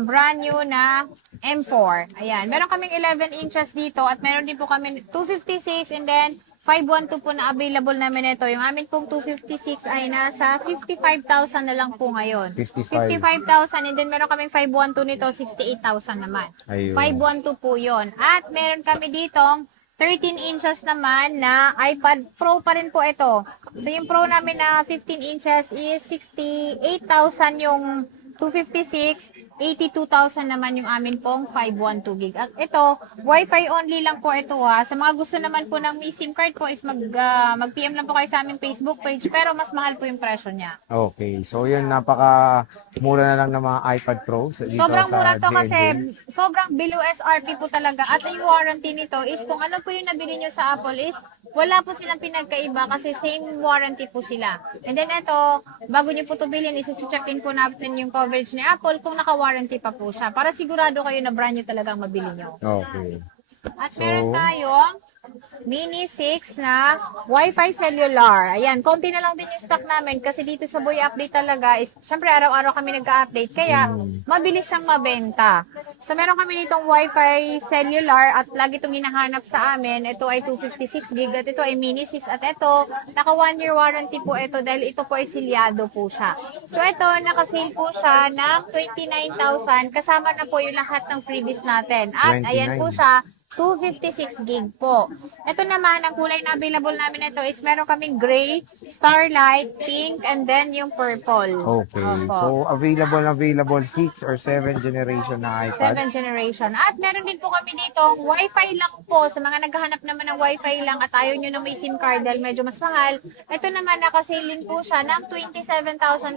brand new na M4. Ayan. Meron kaming 11 inches dito at meron din po kami 256 and then 512 po na available namin ito. Yung amin pong 256 ay nasa 55,000 na lang po ngayon. 55. 55,000 and then meron kaming 512 nito, 68,000 naman. Ayun. 512 po yun. At meron kami ditong 13 inches naman na iPad Pro pa rin po ito. So yung Pro namin na 15 inches is 68,000 yung 256, 82,000 naman yung amin pong 512 gig. At ito, Wi-Fi only lang po ito ha. Sa mga gusto naman po ng may SIM card po is mag-PM lang po kayo sa aming Facebook page pero mas mahal po yung presyo niya. Okay. So, yun, napaka-mura na lang ng mga iPad Pro. Dito Sobrang sa mura to JNJ. kasi sobrang below SRP po talaga. At yung warranty nito is kung ano po yung nabili nyo sa Apple is wala po silang pinagkaiba kasi same warranty po sila. And then ito, bago nyo po ito bilhin, isi-check din po natin yung coverage ni Apple kung naka-warranty pa po siya. Para sigurado kayo na brand new talagang mabili nyo. Okay. At meron tayong Mini 6 na Wi-Fi cellular. Ayan, konti na lang din yung stock namin kasi dito sa Boy Update talaga is, syempre araw-araw kami nag-update kaya mabilis siyang mabenta. So meron kami ditong Wi-Fi cellular at lagi itong hinahanap sa amin. Ito ay 256 gig at ito ay Mini 6 at ito, naka 1 year warranty po ito dahil ito po ay silyado po siya. So ito, naka-sale po siya ng 29,000 kasama na po yung lahat ng freebies natin. At ayan po 29. siya, 256 gig po. Ito naman, ang kulay na available namin ito is meron kaming gray, starlight, pink, and then yung purple. Okay. Opo. So, available 6 or 7 generation na iPad. 7 generation. At meron din po kami dito, Wi-Fi lang po. Sa mga naghahanap naman ng Wi-Fi lang at ayaw nyo na may SIM card dahil medyo mas mahal. Ito naman, nakasilin po siya ng 27,500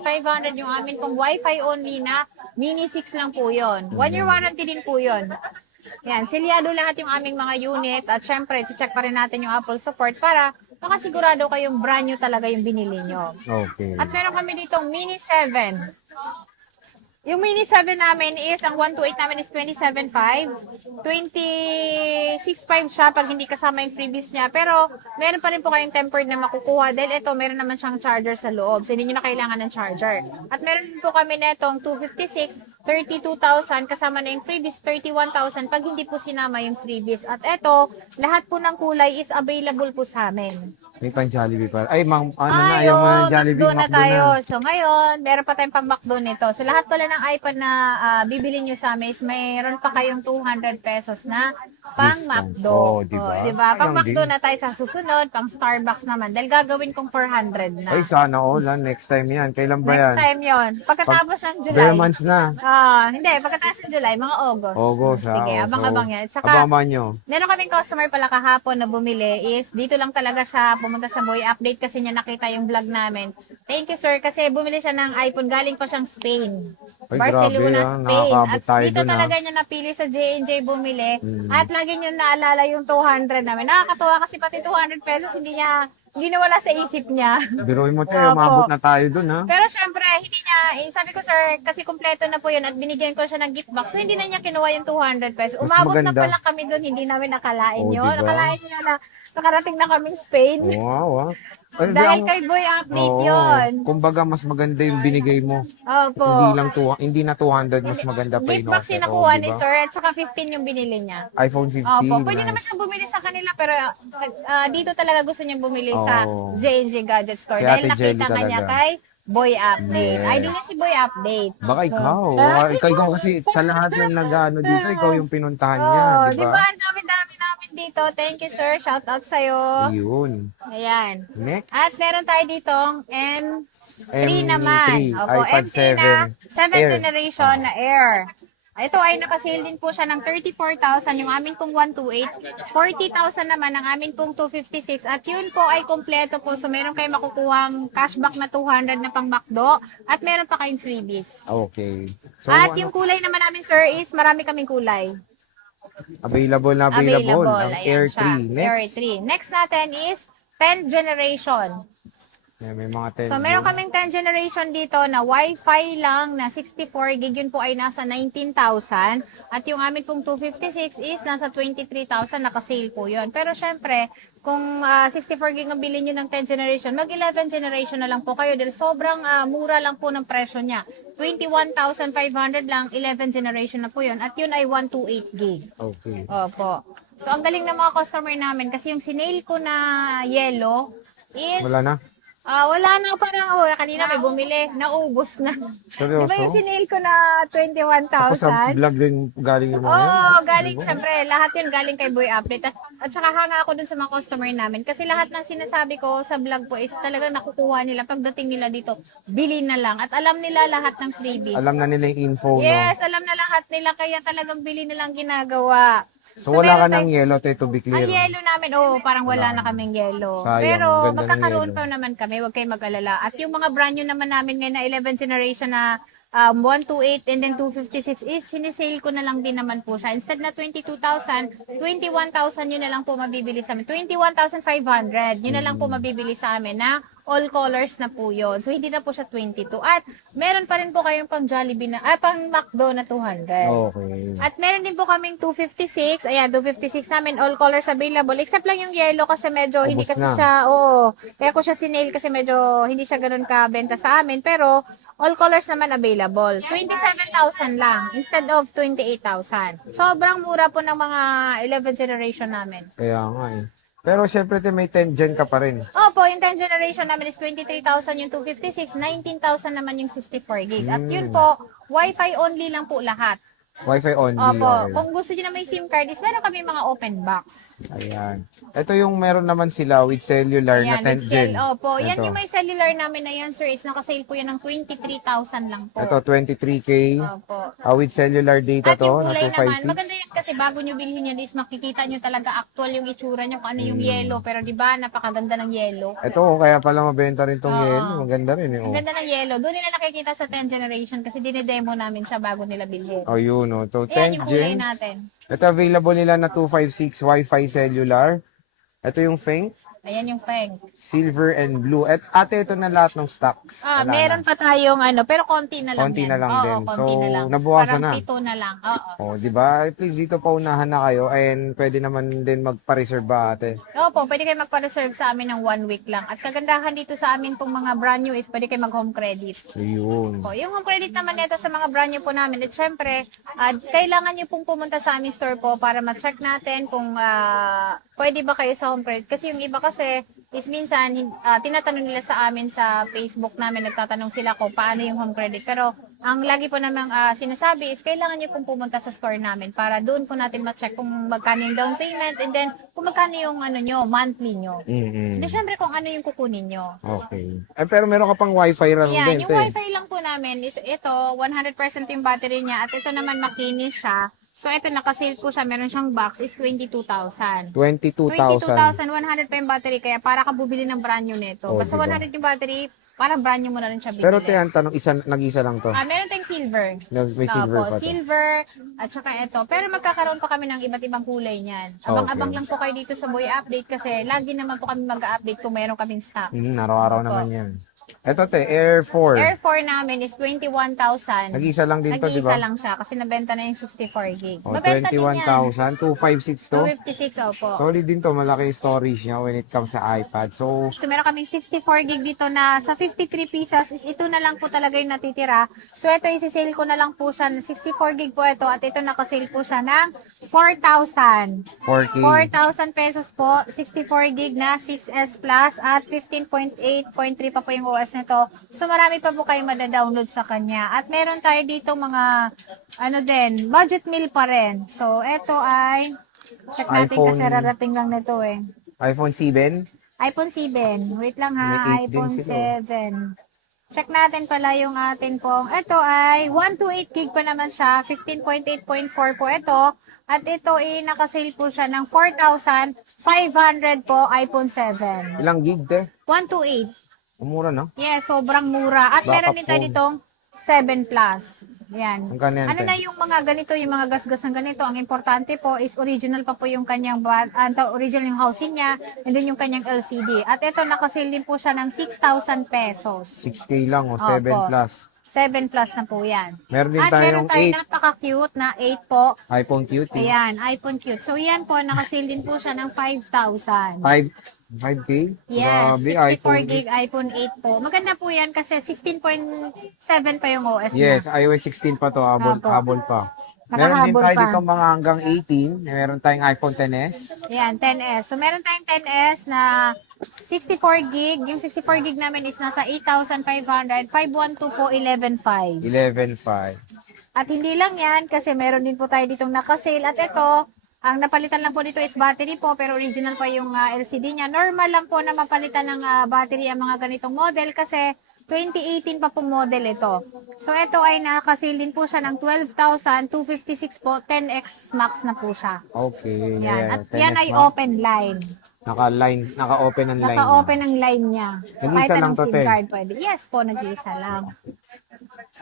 yung amin pong Wi-Fi only na Mini 6 lang po yun. 1 year warranty din po yun. Yan, silyado lahat yung aming mga unit at syempre, check pa rin natin yung Apple support para makasigurado kayong brand new talaga yung binili nyo. Okay. At meron kami ditong Mini 7. Yung Mini 7 namin is, ang 128 namin is 27.5. 26.5 siya pag hindi kasama yung freebies niya. Pero, meron pa rin po kayong tempered na makukuha dahil ito, meron naman siyang charger sa loob. So, hindi nyo na kailangan ng charger. At meron din po kami netong 256, 32,000. Kasama na yung freebies, 31,000 pag hindi po sinama yung freebies. At ito, lahat po ng kulay is available po sa amin. May pang Jollibee pa. Ay, Ay, ayaw mo oh, ng Jollibee, McDo na McDo tayo. na. So, ngayon, meron pa tayong pang McDo nito. So, lahat pala ng iPad na bibili nyo sa amin is mayroon pa kayong 200 pesos na pang Discount. McDo. Oh, diba? Diba? Pang Alam McDo din. na tayo sa susunod, pang Starbucks naman. Dahil gagawin kong 400 na. Ay, sana all. Next time yan. Kailan ba Next yan? time yon. Pagkatapos ng July. Bare months na. Hindi, pagkatapos ng July, mga August. August, ha? Sige, Oh, abang-abang so, yan. Tsaka, abangan nyo. meron kaming customer pala kahapon na bumili is dito lang talaga siya pumunta sa Boy Update kasi niya nakita yung vlog namin. Thank you sir kasi bumili siya ng iPhone galing pa siyang Spain. Ay, Barcelona, grabe, Spain. nakakaabot At tayo dito dun, talaga niya napili sa J&J bumili. At lagi niyo naalala yung 200 namin. Nakakatuwa kasi pati 200 pesos hindi nawala sa isip niya. Biruin mo tayo, Opo. umabot na tayo dun, ha? Pero syempre, hindi niya, sabi ko sir, kasi kumpleto na po yun at binigyan ko siya ng gift box. So hindi na niya kinuha yung 200 pesos. Mas Umabot na maganda. pala kami doon, hindi namin nakalain Oh, yun. diba? Nakalain niya na nakarating na kaming Spain. Wow, ha? Ay, Dahil ang- kay Boy Update Oo. yun. Kumbaga, mas maganda yung binigay mo. Opo. Hindi na 200, mas maganda pa Gift yung box yung nakuha ni sir at saka 15 yung binili niya. iPhone 15. Opo, pwede nice. naman siyang bumili sa kanila pero dito talaga gusto niyang bumili sa Oo. J&J Gadget Store Kay dahil Ate Jelly nakita nga niya talaga. kay Boy Update. Yes. Idol niya si Boy Update. Baka ikaw. Ikaw kasi sa lahat ng nag-ano dito, ikaw yung pinuntahan niya, Oh, di di ba? ba? Ang dami-dami namin dito. Thank you, sir. Shout out sa'yo. Yun. Ayan. Next. At meron tayo ditong M3 naman. Opo, iPad M3 na 7th Air. generation na Air. Ito ay nakasale din po siya ng 34,000 yung amin pong 128. 40,000 naman ang amin pong 256. At yun po ay kompleto po. So meron kayo makukuhang cashback na 200 na pang McDo. At meron pa kayong freebies. Okay. So, At ano, yung kulay naman namin, sir, is marami kaming kulay. available na available. Ang Ayan Air siya. 3. Next. Air 3. Next natin is 10th generation. Yan, may mga 10 So, meron din. kaming 10 generation dito na Wi-Fi lang na 64 gig. Yun po ay nasa 19,000. At yung amin pong 256 is nasa 23,000. Naka-sale po yun. Pero syempre, kung 64 gig ang bilhin nyo ng 10 generation, mag 11 generation na lang po kayo dahil sobrang mura lang po ng presyo niya. 21,500 lang, 11 generation na po yun. At yun ay 128 gig. Okay. Opo. So, ang galing ng mga customer namin kasi yung sinail ko na yellow is... Wala na? Wala na parang, kanina may bumili, naubos na. Di Seryoso? ba yung sinail ko na Tapos sa 21,000? vlog din galing yung mga Oo, galing, syempre, lahat yun galing kay Boy Update. At saka hanga ako dun sa mga customer namin. Kasi lahat ng sinasabi ko sa vlog ko is talagang nakukuha nila. Pagdating nila dito, bili na lang. At alam nila lahat ng freebies. Alam na nila yung info, Yes, no? alam na lahat nila. Kaya talagang bili nilang ginagawa. So, wala ka meron ng yellow, te, to be Ang clear. yellow namin, parang wala na kaming yellow. Sayang, Pero ang ganda ng magkakaroon yellow. pa naman kami, huwag kayong mag-alala. At yung mga brand new naman namin ngayon na 11 generation na 128 and then 256 is sinisale ko na lang din naman po siya. Instead na 22,000, 21,000 yun na lang po mabibili sa amin. 21,500 yun na lang po mabibili sa amin na all colors na po yun. So, hindi na po siya 22. At meron pa rin po kayong pang Jollibee na, pang McDo na 200. Okay. At meron din po kaming 256. Ayan, 256 namin. All colors available. Except lang yung yellow kasi medyo hindi Ubos kasi na. siya, kaya ko siya sinail kasi medyo hindi siya ganun kabenta sa amin. Pero all colors naman available. 27,000 lang instead of 28,000. Sobrang mura po ng mga 11 generation namin. Kaya nga eh. Pero syempre, te, may 10 gen ka pa rin. Opo, yung 10 generation namin is 23,000 yung 256, 19,000 naman yung 64 gig. At yun po, Wi-Fi only lang po lahat. Wi-Fi only. Opo, Okay. kung gusto niyo na may SIM card is meron kami mga open box. Ayan. Ito yung meron naman sila with cellular na Ayan, 10 gen. Opo, yan Ito. yung may cellular namin na yan, sir, is nakasale po yan ng 23,000 lang po. Ito, 23K. Opo. With cellular data At to, yung na kulay naman, 256. maganda yan kasi bago nyo bilhin yan is makikita nyo talaga actual yung itsura nyo kung ano yung Hmm. yellow. Pero di ba napakaganda ng yellow. Ito, kaya pala mabenta rin tong Oo. yellow. Maganda rin eh. Ang Oh. ganda ng yellow. Doon nila nakikita sa 10 generation kasi dinedemo namin siya bago nila bilhin. Oh, yun, oh. Ito, Ayan 10 yung kulay gen. natin. Ito, available nila na 256 Wi-Fi cellular. Ito yung Feng, Ayan yung Feng. silver and blue. At ate, ito na lahat ng stocks. Wala Meron na. pa tayong pero konti na lang Konti yan. na lang Oo, din. konti So, na lang. nabukasan Parang na. 7 na lang. Oo. Oh, di ba? At least dito paunahan na kayo and pwede naman din magpa-reserve ba ate? Opo, pwede kayo magpa-reserve sa amin ng 1 week lang. At kagandahan dito sa amin pong mga brand new is pwede kayo mag-home credit. Ayun. O, yung home credit naman nito sa mga brand new po namin, at syempre, kailangan nyo pong pumunta sa aming store po para ma-check natin kung pwede ba kayo sa home credit. Kasi yung iba kasi is minsan, tinatanong nila sa amin sa Facebook namin, nagtatanong sila kung paano yung home credit. Pero, ang lagi po namang sinasabi is kailangan nyo pong pumunta sa store namin para doon po natin ma-check kung magkano yung down payment and then kung magkano yung monthly nyo. Mm-mm. Hindi, syempre kung ano yung kukunin nyo. Okay. Pero meron ka pang Wi-Fi rin Ayan, din, yung te. wifi lang po namin is ito, 100% yung battery niya at ito naman makinis siya. So ito naka-sale po siya, meron siyang box is 22,000. 22,000. 22,100 pa yung battery kaya para ka bubili ng brand new nito. Oh, Basta diba? 100 yung battery, para brand new mo na rin siya bibili. Pero te, ang tanong, nag-isa lang to. Meron tayong silver. May silver Opo, pa to. silver at saka ito. Pero magkakaroon pa kami ng iba't ibang kulay niyan. Abang-abang Okay. lang po kayo dito sa Boy Update kasi lagi naman po kami mag-update kung meron kaming stock. Araw-araw naman yan. Ito te, Air 4. Air 4 namin is 21,000. Nag-isa lang din to, di Nag-iisa ba? lang siya kasi nabenta na yung 64 gig. Oh, Mabenta din yan. 21,000, 256 to. 256, opo. Solid din to, malaki yung storage niya when it comes sa iPad. So, So, meron kaming 64 gig dito na sa 53 pesos is ito na lang po talaga yung natitira. So, ito isi-sale ko na lang po siya. 64 gig po ito at ito nakasale po siya ng 4,000. 4K. 4,000 pesos po, 64 gig na 6S Plus at 15.8.3 pa po yung OS nito. So marami pa po kayong madadownload sa kanya. At meron tayo dito mga budget meal pa rin. So ito ay check natin iPhone- kasi rarating lang nito eh. iPhone 7. iPhone 7. Wait lang ha, May 8 din iPhone sila, oh. 7. Check natin pala yung atin pong. Ito ay 128 gig pa naman siya. 15.8.4 po ito. At ito ay nakasale po siya ng 4,500 po iPhone 7. Ilang gig te? 128. Umura no? Yes, sobrang mura. At Backup meron din tayo phone. ditong 7 Plus. Yan. Magkano yan, Ano te? na yung mga ganito, yung mga gasgas ng ganito, ang importante po is original pa po yung kanyang, original yung housing niya, and then yung kanyang LCD. At ito, nakasale din po siya ng 6,000 pesos. 6K lang o 7 Opo. plus. 7 Plus na po yan. Meron din At meron tayong tayo 8 napaka-cute na 8 po. iPhone QT. Ayan, iPhone cute. So, yan po, nakasale din po siya ng 5,000. 5K? Yes, Grabe, 64 iPhone gig iPhone 8 po. Maganda po yan kasi 16.7 pa yung OS Yes, na. iOS 16 pa to, habol, Opo. habol pa. Meron din Nakahabol tayo pa. dito mga hanggang 18. Meron tayong iPhone XS. Ayan, 10S. So, meron tayong 10S na 64 gig. Yung 64 gig namin is nasa 8,500. 512 po, 11,500. 11.5. At hindi lang yan, kasi meron din po tayo ditong nakasale. At ito, ang napalitan lang po dito is battery po, pero original pa yung LCD niya. Normal lang po na mapalitan ng battery ang mga ganitong model kasi 2018 pa po model ito. So, ito ay nakasale din po siya ng 12,256 po. 10X Max na po siya. Okay. Yan. At 10S yan ay Max. open line. Naka-open ang line. Naka-open ang line niya. So, Nag-iisa kahit lang anong to, SIM te? card pwede. Yes po, nag-iisa lang.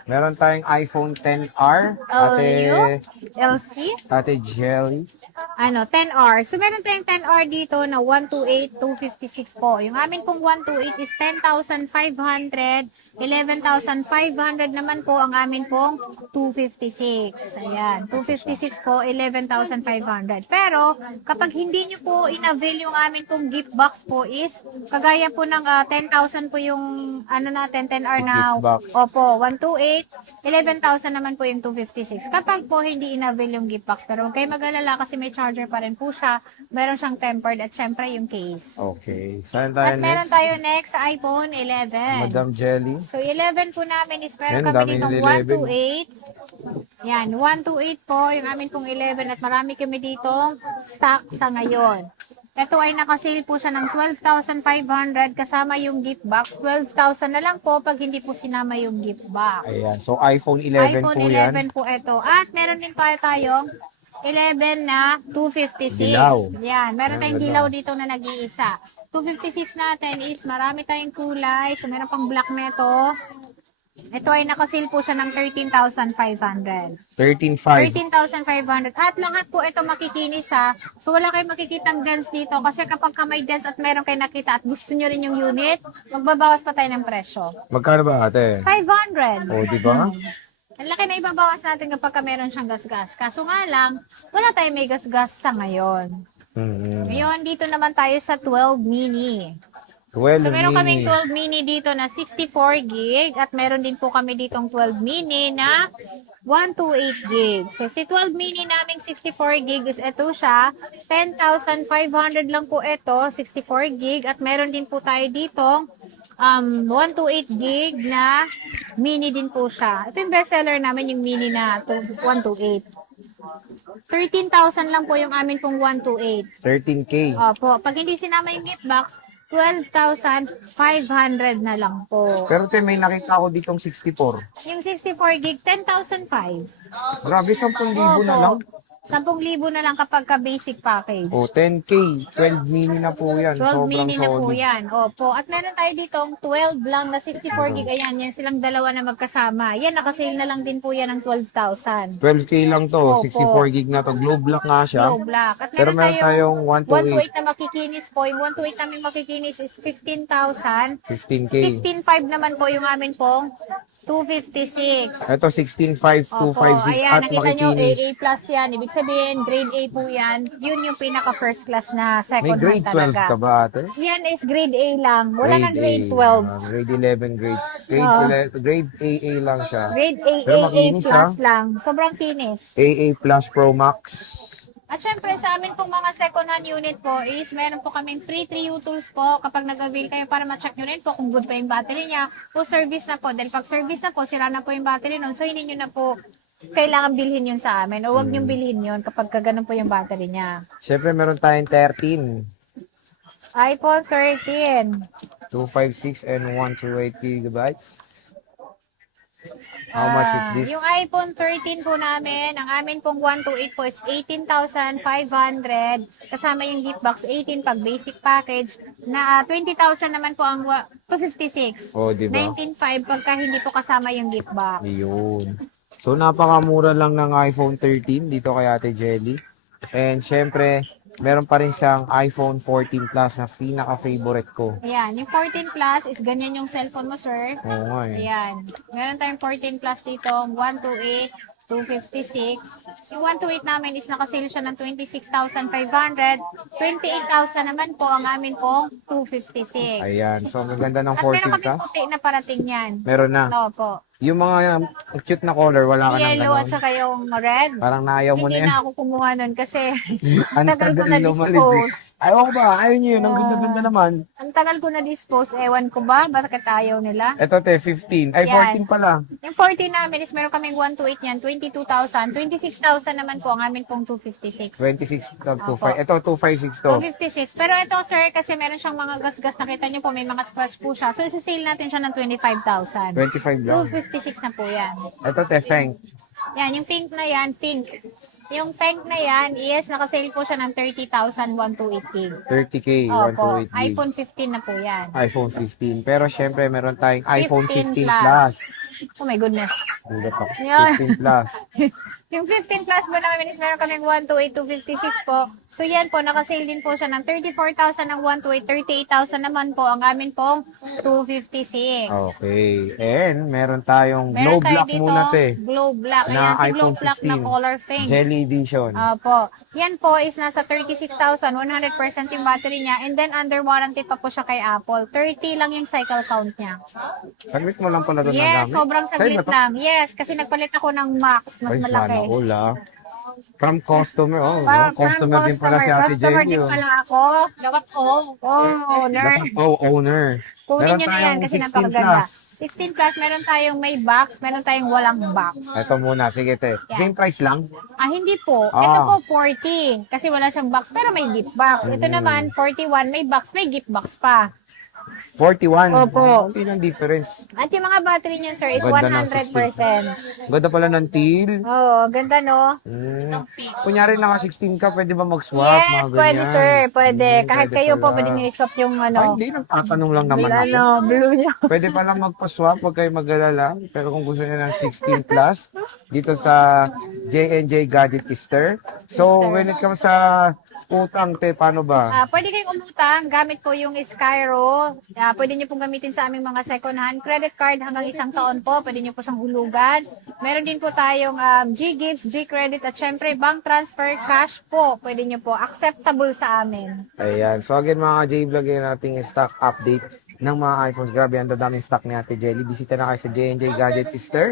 Meron tayong iPhone XR. LU, LC, Ate Jelly. 10R. So, meron tayong 10R dito na 128,256 po. Yung amin pong 128 is 10,500. 11,500 naman po ang amin pong 256. Ayan. 256 po, 11,500. Pero, kapag hindi nyo po in-avail yung amin pong gift box po is, kagaya po ng 10,000 po yung, natin, 10R na, Gift box. opo, 128, 11,000 naman po yung 256. Kapag po hindi in-avail yung gift box, pero huwag kayo mag-alala kasi may charger pa rin po siya. Meron siyang tempered at syempre yung case. Okay. Saan tayo At meron next? tayo next sa iPhone 11. Madam Jelly. So, 11 po namin is meron Yan, kami dami ditong ng 128. Yan, 128 po, yung amin pong 11 at marami kami ditong stock sa ngayon. Ito ay nakasale po siya ng 12,500 kasama yung gift box. 12,000 na lang po pag hindi po sinama yung gift box. Ayan. So, iPhone 11 iPhone po yan. 11 po ito. At meron din tayong 11 na 256. Dilaw. Yan, meron Ayan, tayong ganda. dilaw dito na nag-iisa. 256 natin is marami tayong kulay. So, meron pang black neto. Ito ay nakasale po siya ng 13,500. 13.5. 13,500. At lahat po ito makikinis ha. So wala kayong makikitang dents dito kasi kapag ka may dents at meron kayo nakita at gusto nyo rin yung unit, magbabawas pa tayo ng presyo. Magkano ba ate? 500. O, di ba? Ang laki na ibabawas natin kapag ka meron siyang gasgas. Kaso nga lang, wala tayong may gasgas sa ngayon. Mm-hmm. Ngayon, dito naman tayo sa 12 mini. 12 So, meron kaming mini. 12 mini dito na 64 gig at meron din po kami ditong 12 mini na 128 gig. So, si 12 mini naming 64 gig is ito siya. 10,500 lang po ito, 64 gig. At meron din po tayo dito 128 gig na mini din po siya. Ito yung bestseller namin, yung mini na 128. 13,000 lang po yung amin pong 128. 13K. Opo, pag hindi sinama yung gift box, 12,500 na lang po. Pero te, may nakita ako ditong 64. Yung 64 gig, 10,005. Grabe, 10,000 na lang. 10,000 na lang kapag ka-basic package. O, 10K. 12 mini na po yan. 12 Sobrang mini na po solid. yan. Opo. At meron tayo ditong 12 lang na 64 gig. Ayan, yan silang dalawa na magkasama. Yan, nakasale na lang din po yan ng 12,000. 12K lang to. Opo. 64 gig na to. Globe lock nga siya. Low black. At Pero meron tayong 128. 128 na makikinis po. Yung 128 namin makikinis is 15,000. 15K. 16,500 naman po yung amin pong 256. Ito, 16.5, Opo, 256 ayan, at nakita nyo, makikinis. AA plus yan. Ibig sabihin, grade A po yan. Yun yung pinaka first class na May second grade hand 12 talaga. ka ba ate? Yan is grade A lang. Wala nang grade 12. Grade 11, grade AA lang siya. Grade A, Pero AA makinis, plus lang. Sobrang kinis. AA Plus Pro Max. At syempre, sa amin pong mga second hand unit po is meron po kaming free 3U tools po kapag nag-avail kayo para ma-check nyo rin po kung good pa yung battery niya o service na po. Dahil pag service na po, sira na po yung battery nun. So, hindi nyo na po kailangan bilhin yun sa amin o wag nyo bilhin yun kapag ganun po yung battery niya. Siyempre, meron tayong 13, iPhone 13. 256 and 128 gigabytes. How much is this? Yung iPhone 13 po namin, ang amin pong 128 po is 18,500. Kasama yung gift box, 18 pag basic package. Na 20,000 naman po ang 256. Oh, di ba? 19,500 pagka hindi po kasama yung gift box. Yun. So, napakamura lang ng iPhone 13 dito kay Ate Jelly. And, syempre, meron pa rin siyang iPhone 14 Plus na pinaka-favorite ko. Ayan, yung 14 Plus is ganyan yung cellphone mo, sir. Oo nga eh. Ayan. Meron tayong 14 Plus dito, 128, 256. Yung 128 namin is nakasale siya ng 26,500. 28,000 naman po ang amin pong 256. Ayan. So, ang ganda ng At meron 14 kami Plus. puti na parating yan. Meron na. Opo. Yung mga cute na color, wala ka nang Yellow at ganon. saka yung red. Parang naayaw mo Hindi na yan. na ako kumuha nun kasi Ang tagal ko tagal na-dispose. lumalis eh. Ayaw ko ba? Ayaw nyo yun. Ang ganda-ganda naman. ang tagal ko na-dispose. Ewan ko ba? Bakit ayaw nila? Ito, te, 15. Ay, Yan. 14 pala. Yung 14 namin is meron kaming 128 yan, 22,000. 26,000 naman po ang amin pong 256. 26 Opo. 25. Ito, 256 to. 256. Pero ito, sir, kasi meron siyang mga gas-gas. Nakita niyo po, may mga scratch po siya. So, isa-sale natin siya ng 25,000. 25 lang. 256 na po yan. Ito, te, Feng. Yan, yung pink na yan, pink. Yung pink na yan, yes, nakasale po siya ng 30,000, 128 gig. 30K, Opo, 128 gig. iPhone 15 na po yan. iPhone 15. Pero syempre, meron tayong iPhone 15 15 Plus. Oh my goodness. Gulat ako. Yan. 15 Plus. Yung 15 plus po namin is meron kaming 128, 256 po. So yan po, nakasale din po siya ng 34,000 ng 128, 38,000 naman po ang amin pong 256. Okay. And meron tayong Meron glow tayo black dito, muna, te. glow black. Na Ayan, si glow iPhone black na 16. color pink. Jelly Edition. Opo. Yan po is nasa 36,000, 100% yung battery niya. And then under warranty pa po siya kay Apple. 30 lang yung cycle count niya. Saglit mo lang pala doon Yes, nagamit. sobrang Sa'yo saglit ba to? lang. Yes, kasi nagpalit ako ng Max, mas Ay, malaki. sana all, ah. From customer. Oh, Para- customer din pala si Ate Customer Jelly. din Oh. pala ako. Dapat owner. Owner. Kunin Meron nyo na yan tayong kasi 16 napakaganda. plus. 16 plus, meron tayong may box, meron tayong walang box. Ito muna. Sige, te. Yan. Same price lang. Hindi po. Ah. Ito po 40 kasi wala siyang box pero may gift box. Ito Mm. naman 41, may box, may gift box pa. 41. Opo. Hindi ng difference. At yung mga battery niya, sir, is Ganda ng 100%. Ganda pala ng teal. Oo, ganda no? Kunyari naka 16 ka, pwede ba mag-swap? Yes, mga pwede ganyan? sir, pwede. Kahit pwede kayo po, pala. pwede nyo i-swap yung Ay, ano. hindi. Nagtatanong lang naman ako. Ano, blue niya. Pwede pala magpa-swap, huwag kayo mag-alala. Pero kung gusto niya ng 16 plus, dito sa J&J Gadget Easter. So, when it comes sa utang, te, paano ba? Pwede kayong umutang gamit po yung Skyro. Pwede nyo pong gamitin sa aming mga second hand credit card hanggang 1 taon po. Pwede nyo po siyang hulugan. Meron din po tayong G-Gifts, G-Credit at syempre bank transfer cash po. Pwede nyo po. Acceptable sa amin. Ayan. So, again, mga J-Vlog, yung ating stock update ng mga iPhones. Grabe, ang dadaming stock ni Ate Jelly. Bisita na kayo sa J&J Gadget Easter.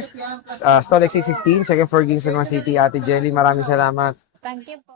Stall XC15, second floor, Kingston City. Ate Jelly, maraming salamat. Thank you po.